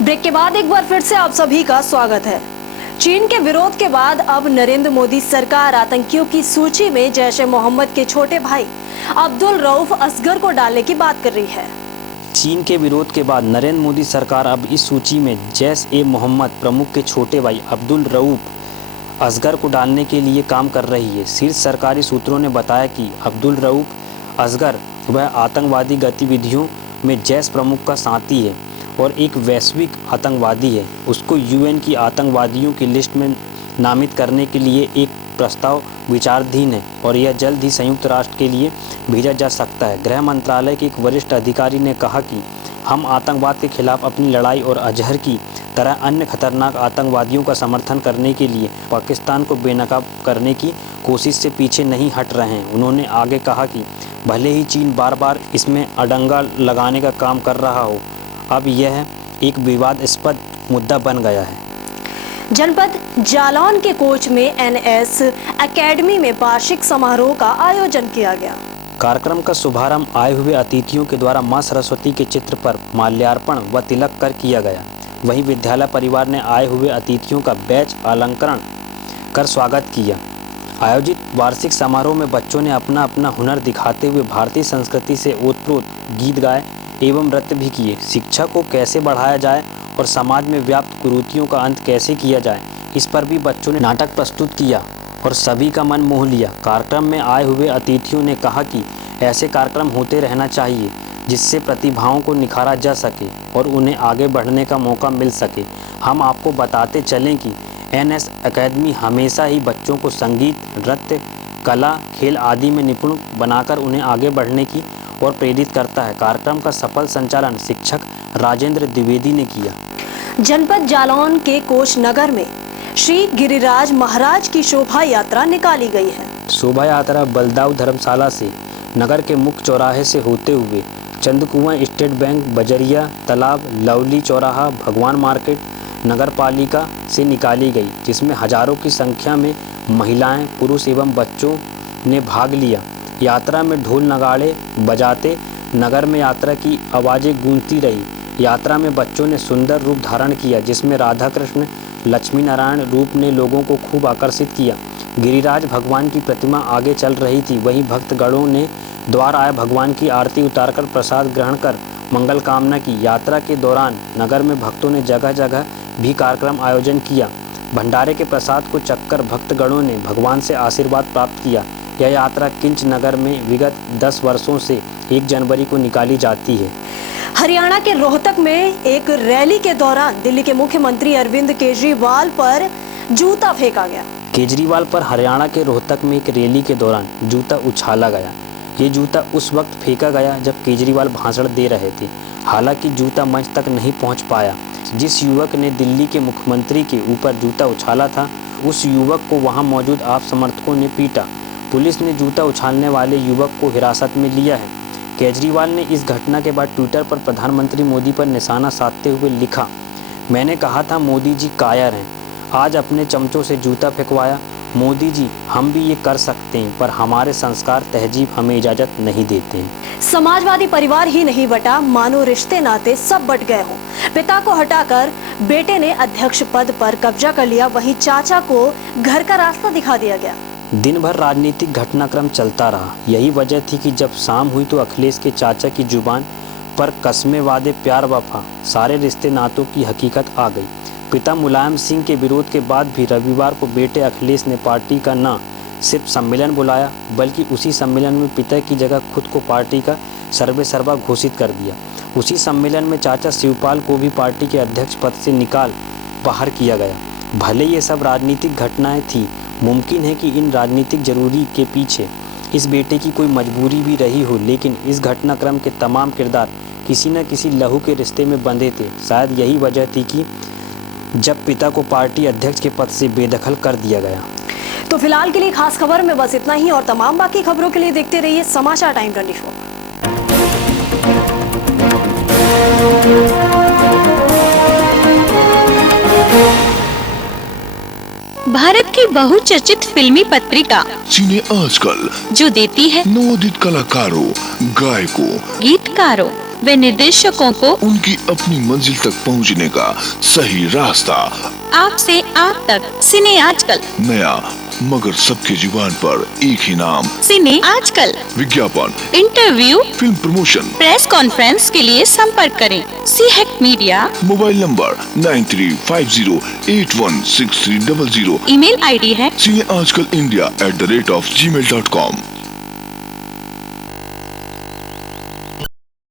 Break के बाद एक बार फिर से आप सभी का स्वागत है। चीन के विरोध के बाद अब नरेंद्र मोदी सरकार आतंकियों की सूची में जैश ए मोहम्मद के छोटे भाई अब्दुल रऊफ असगर को डालने की बात कर रही है। चीन के विरोध के बाद नरेंद्र मोदी सरकार अब इस सूची में जैश ए मोहम्मद प्रमुख के छोटे भाई अब्दुल रऊफ असगर को डालने के लिए काम कर रही है। शीर्ष सरकारी सूत्रों ने बताया कि अब्दुल रऊफ असगर वह आतंकवादी गतिविधियों में जैश प्रमुख का साथी है और एक वैश्विक आतंकवादी है। उसको यूएन की आतंकवादियों की लिस्ट में नामित करने के लिए एक प्रस्ताव विचाराधीन है और यह जल्द ही संयुक्त राष्ट्र के लिए भेजा जा सकता है। गृह मंत्रालय के एक वरिष्ठ अधिकारी ने कहा कि हम आतंकवाद के खिलाफ अपनी लड़ाई और अजहर की तरह अन्य खतरनाक आतंकवादियों का समर्थन करने के लिए पाकिस्तान को बेनकाब करने की कोशिश से पीछे नहीं हट रहे हैं। उन्होंने आगे कहा कि भले ही चीन बार बार इसमें अड़ंगा लगाने का काम कर रहा हो, अब यह एक विवादास्पद मुद्दा बन गया है। जनपद जालौन के कोच में एनएस एकेडमी में वार्षिक समारोह का आयोजन किया गया। कार्यक्रम का शुभारंभ आए हुए अतिथियों के द्वारा मां सरस्वती के चित्र पर माल्यार्पण व तिलक कर किया गया। वहीं विद्यालय परिवार ने आए हुए अतिथियों का बैच अलंकरण कर स्वागत किया। आयोजित वार्षिक समारोह में बच्चों ने अपना अपना हुनर दिखाते हुए भारतीय संस्कृति से ओतप्रोत गीत गाए एवं नृत्य भी किए। शिक्षा को कैसे बढ़ाया जाए और समाज में व्याप्त कुरीतियों का अंत कैसे किया जाए, इस पर भी बच्चों ने नाटक प्रस्तुत किया और सभी का मन मोह लिया। कार्यक्रम में आए हुए अतिथियों ने कहा कि ऐसे कार्यक्रम होते रहना चाहिए जिससे प्रतिभाओं को निखारा जा सके और उन्हें आगे बढ़ने का मौका मिल सके। हम आपको बताते चलें कि एनएस एकेडमी हमेशा ही बच्चों को संगीत, नृत्य, कला, खेल आदि में निपुण बनाकर उन्हें आगे बढ़ने की और प्रेरित करता है। कार्यक्रम का सफल संचालन शिक्षक राजेंद्र द्विवेदी ने किया। जनपद जालौन के कोच नगर में श्री गिरिराज महाराज की शोभा यात्रा निकाली गई है। शोभा यात्रा बलदाऊ धर्मशाला से नगर के मुख्य चौराहे से होते हुए चंदकुआं स्टेट बैंक, बजरिया तालाब, लवली चौराहा, भगवान मार्केट, नगर पालिका से निकाली गई, जिसमें हजारों की संख्या में महिलाएं, पुरुष एवं बच्चों ने भाग लिया। यात्रा में ढोल नगाड़े बजाते नगर में यात्रा की आवाज़ें गूंजती रही। यात्रा में बच्चों ने सुंदर रूप धारण किया, जिसमें राधा कृष्ण, लक्ष्मी नारायण रूप ने लोगों को खूब आकर्षित किया। गिरिराज भगवान की प्रतिमा आगे चल रही थी। वहीं भक्तगणों ने द्वार आए भगवान की आरती उतारकर प्रसाद ग्रहण कर मंगल कामना की। यात्रा के दौरान नगर में भक्तों ने जगह जगह भी कार्यक्रम आयोजन किया। भंडारे के प्रसाद को चखकर भक्तगणों ने भगवान से आशीर्वाद प्राप्त किया। यह यात्रा किंच नगर में विगत 10 वर्षों से 1 जनवरी को निकाली जाती है। हरियाणा के रोहतक में एक रैली के दौरान दिल्ली के मुख्यमंत्री अरविंद केजरीवाल पर जूता फेंका गया। केजरीवाल पर हरियाणा के रोहतक में एक रैली के दौरान जूता उछाला गया। ये जूता उस वक्त फेंका गया जब केजरीवाल भाषण दे रहे थे। हालांकि जूता मंच तक नहीं पहुंच पाया। जिस युवक ने दिल्ली के मुख्यमंत्री के ऊपर जूता उछाला था, उस युवक को वहां मौजूद आप समर्थकों ने पीटा। पुलिस ने जूता उछालने वाले युवक को हिरासत में लिया है। केजरीवाल ने इस घटना के बाद ट्विटर पर प्रधानमंत्री मोदी पर निशाना साधते हुए लिखा, मैंने कहा था मोदी जी कायर हैं, आज अपने चमचों से जूता फेंकवाया। मोदी जी, हम भी ये कर सकते हैं, पर हमारे संस्कार तहजीब हमें इजाजत नहीं देते हैं। समाजवादी परिवार ही नहीं बटा, मानो रिश्ते नाते सब बट गए हों। पिता को हटाकर बेटे ने अध्यक्ष पद पर कब्जा कर लिया, वहीं चाचा को घर का रास्ता दिखा दिया गया। दिन भर राजनीतिक घटनाक्रम चलता रहा। यही वजह थी कि जब शाम हुई तो अखिलेश के चाचा की जुबान पर कस्में, वादे, प्यार, वफा, सारे रिश्ते नातों की हकीकत आ गई। पिता मुलायम सिंह के विरोध के बाद भी रविवार को बेटे अखिलेश ने पार्टी का न सिर्फ सम्मेलन बुलाया, बल्कि उसी सम्मेलन में पिता की जगह खुद को पार्टी का सर्वेसर्वा घोषित कर दिया। उसी सम्मेलन में चाचा शिवपाल को भी पार्टी के अध्यक्ष पद से निकाल बाहर किया गया। भले ये सब राजनीतिक घटनाएं थी, मुमकिन है कि इन राजनीतिक जरूरी के पीछे इस बेटे की कोई मजबूरी भी रही हो, लेकिन इस घटनाक्रम के तमाम किरदार किसी न किसी लहू के रिश्ते में बंधे थे। शायद यही वजह थी कि जब पिता को पार्टी अध्यक्ष के पद से बेदखल कर दिया गया। तो फिलहाल के लिए खास खबर में बस इतना ही और तमाम बाकी खबरों के लिए देखते रहिए समाचार टाइम 24। भारत की बहुचर्चित फिल्मी पत्रिका सिने आजकल, जो देती है नवोदित कलाकारों, गायकों, गीतकारों व निर्देशकों को उनकी अपनी मंजिल तक पहुंचने का सही रास्ता। आपसे आप तक सिने आजकल। नया मगर सबके जुबान पर एक ही नाम, सिने आजकल। विज्ञापन, interview, film promotion, press conference के लिए संपर्क करें। सीहेक media. Mobile number 9350816300। Email ID है cineajkalindia@gmail.com।